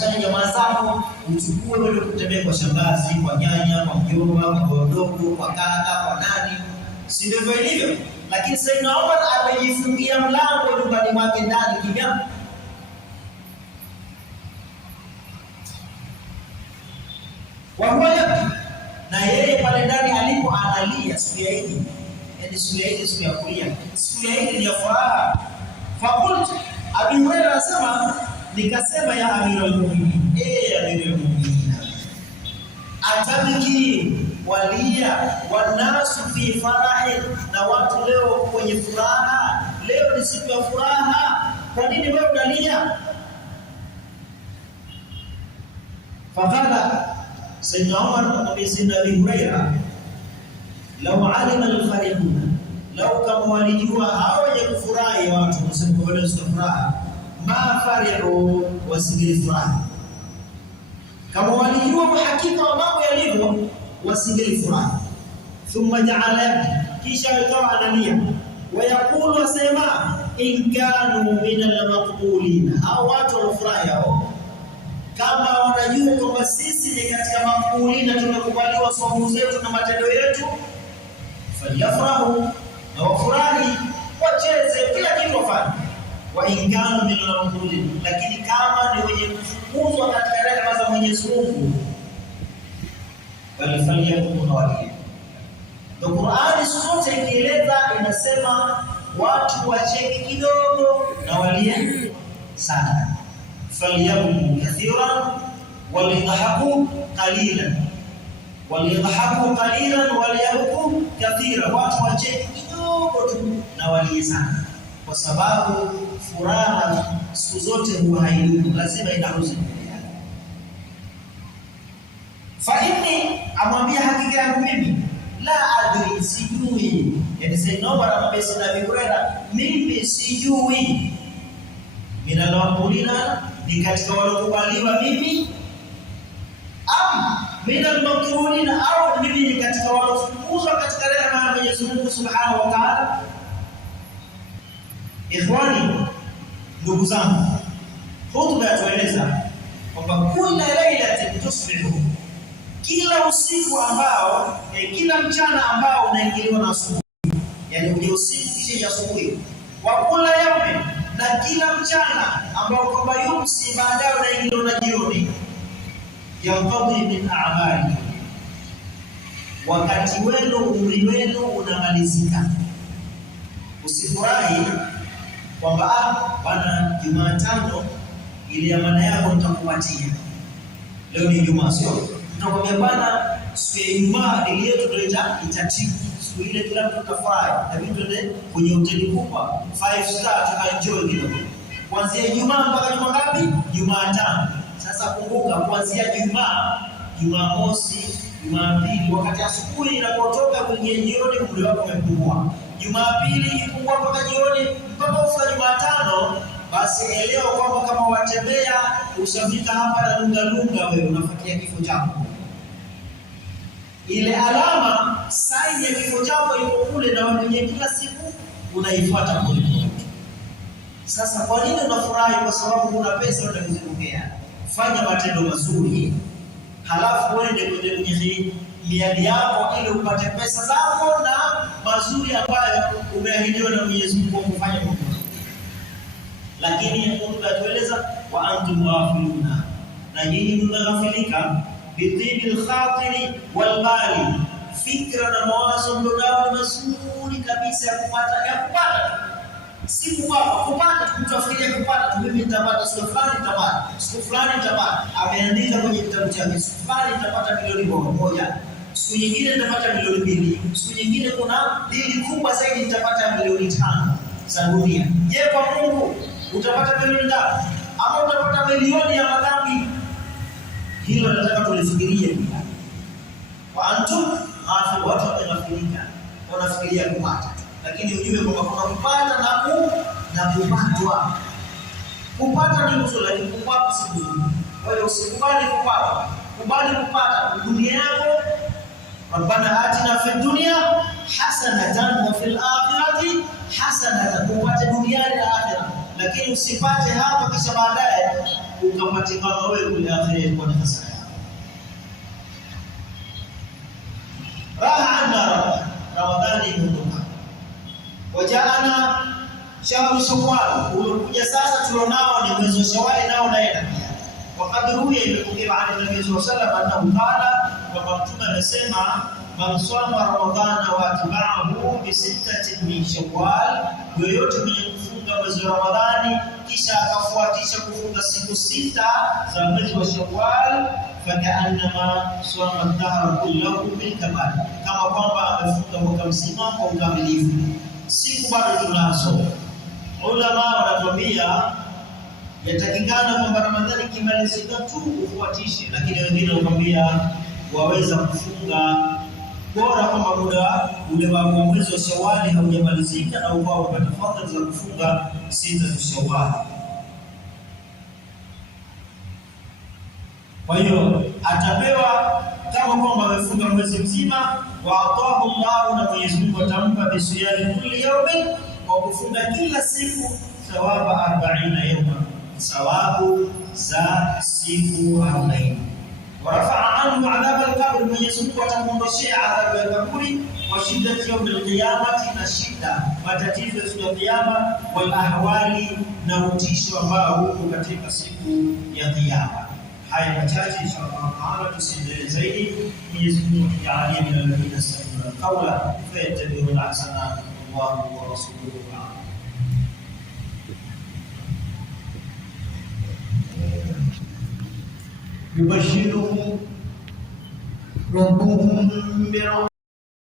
jamaa zako, uchukue wewe kutembea kwa shangazi, kwa nyanya, kwa mjomba, kwa wadogo, kwa kaka, kwa nani. Si ndivyo ilivyo? Lakini Sayyidna Umar amejifungia mlango nyumbani mwake ndani kimya. Wamoja na yeye pale ndani alipo analia siku ya Eid. Yaani siku ya Eid, siku ya kulia. Siku ya Eid ni ya furaha. Fakult Abi Hurairah anasema nikasema ya Amirul Mu'minin, Amirul Mu'minin, atabiki walia wanasu fi farahi, na watu leo kwenye furaha. Leo ni siku ya furaha, kwa nini wewe unalia? Fakala Sayyidna Umar akamwambia Sayyidina Abi Hurairah, law alima al-farihuna, law kama walijua hao wenye kufurahi watu kusema kwa leo siku furaha, ma farihu, wasingelifurahi. Kama walijua kwa hakika wa mambo yalivyo, wasingelifurahi. Thumma ja'ala, kisha ikawa analia, wayaqulu, wasema in kanu min al-maqbulin, hao watu wafurahi hao kama wanajua kwamba sisi ni katika maqbulina, tumekubaliwa saumu zetu na matendo yetu, falyafrahu, na wafurahi, wacheze, kila kitu wafanye. Wa ingano min al-maqbulin, lakini kama ni wenye kufukuzwa katika rehema za Mwenyezi Mungu, bali falyakumu walia. Ndio Qur'ani sote ikieleza inasema watu wacheke kidogo na walie sana. Falyakumu kathiran walidhahaku qalilan, walidhahaku qalilan waliyabku kathira, watu wacheke kidogo tu na walie sana, kwa sababu furaha siku zote huwa haidumu, lazima inaruhusu. Fa inni, amwambia hakika yangu mimi, la adri, sijui. Yani Sayyidna Umar amwambia Sayyidina Abi Hurairah, mimi sijui. Minal-maqbulina, ni katika walokubaliwa mimi, am minal-maqbulina, au mimi ni katika walofukuzwa katika rehema ya Mwenyezi Mungu Subhanahu wa Ta'ala. Ikhwani, ndugu zangu, hutuba yatueleza kwamba kila lailatin tusbihu, kila usiku ambao, kila mchana ambao unaingiliwa na asubuhi, yani uje usiku kisha asubuhi, wa kula yaumin, na kila mchana ambao kwamba yumsi, baadaye unaingiliwa na jioni, yanqadi min a'mali, wakati wenu, umri wenu unamalizika. Usifurahi kwamba bana, Jumatano ile ya maana yako nitakupatia. Leo ni Ijumaa, sio? Tutakwambia bana, siku ya Ijumaa ile yetu ndio itatiki. Siku ile kila mtu atafurahi, na vitu ndio kwenye hoteli kubwa 5 star tukaenjoy kidogo. Kuanzia Ijumaa mpaka Jumaa ngapi? Jumatano. Sasa kumbuka, kuanzia Jumamosi, Jumapili, wakati asubuhi inapotoka kwenye jioni, umri wako umepungua. Jumapili ikipungua mpaka jioni, mpaka ufika Jumatano, basi elewa kwamba kama watembea usafika hapa na lunga, wewe unafikia kifo chako. Ile alama saini ya kifo chako iko kule, na wewe kila siku unaifuata kule. Sasa kwa nini unafurahi? Kwa sababu una pesa unazipokea. Fanya matendo mazuri, halafu uende kwenye miadi yako ili upate pesa zako na mazuri ambayo umeahidiwa na Mwenyezi Mungu kufanya mambo. Lakini Mungu atueleza wa antum ghafiluna, na nyinyi mnaghafilika, bidhibil khatiri wal mali, fikra na mawazo mdogo mazuri kabisa ya kupata si kupata, mtu afikiria kupata, mimi nitapata siku fulani, nitapata siku fulani, nitapata. Ameandika kwenye kitabu chake, siku fulani nitapata milioni moja, siku nyingine nitapata milioni 2, siku nyingine kuna dili kubwa zaidi nitapata milioni 5 za dunia. Je, kwa Mungu utapata milioni ngapi? Ama utapata milioni ya madhambi? Hilo nataka tulifikirie pia. Wa antum ghafilun, watu wanaghafilika, wanafikiria kupata, lakini ujue kwamba kuna kupata na kupatwa. Kupata ni mzuri, lakini kupata si mzuri. Kwa hiyo usikubali kupata, kubali kupata dunia yako. Rabbana atina fid dunya hasanatan wa fil akhirati hasanatan, upate duniani na akhirah. Lakini usipate hapa kisha baadaye ukapatikana wewe kule akhera kwa hasara yako. Raha Ramadhani imeondoka, wajaana shahru Shawwal ulikuja sasa, tulionao ni mwezi wa Shawwal nao naenda pia. Wakati huo imepokewa hadi Nabii sallallahu alaihi wasallam anakala kwamba Mtume amesema man swama Ramadhana wa atba'ahu bi sittatin min Shawwal, yoyote mwenye kufunga mwezi wa Ramadhani kisha akafuatisha kufunga siku 6 za mwezi wa Shawwal, fakaannama swama ad-dahr kullahu bil kamal, kama kwamba amefunga mwaka mzima kwa ukamilifu. Siku bado tunazo. Ulama wanatuambia yatakikana kwamba Ramadhani kimalizika tu ufuatishe, lakini wengine wanakuambia waweza kufunga bora kwamba muda ule wa mwezi wa Shawwal haujamalizika na ukao upata fadhila za kufunga 6 za Shawwal. Kwa hiyo atapewa kama kwamba amefunga mwezi mzima, wa atahu Allah, na Mwenyezi Mungu atampa bisiyami kulli yawmin, kwa kufunga kila siku thawaba 40 yawma, thawabu za siku 40. Warafa'a anhu adhab al-qabr, Mwenyezi Mungu atamuondoshia adhabu ya kaburi, wa shiddati yawm al-qiyamati, na shida matatizo ya siku ya kiyama, wal ahwali, na utisho ambao uko katika siku ya kiyama. Haya machache inshallah taala tusiendelee zaidi. Mwenyezi Mungu atujalie min alladhina yastami'una al-qawla fayattabi'una ahsana, Allahu wa rasuluhu a'lam. يبشرهم ربهم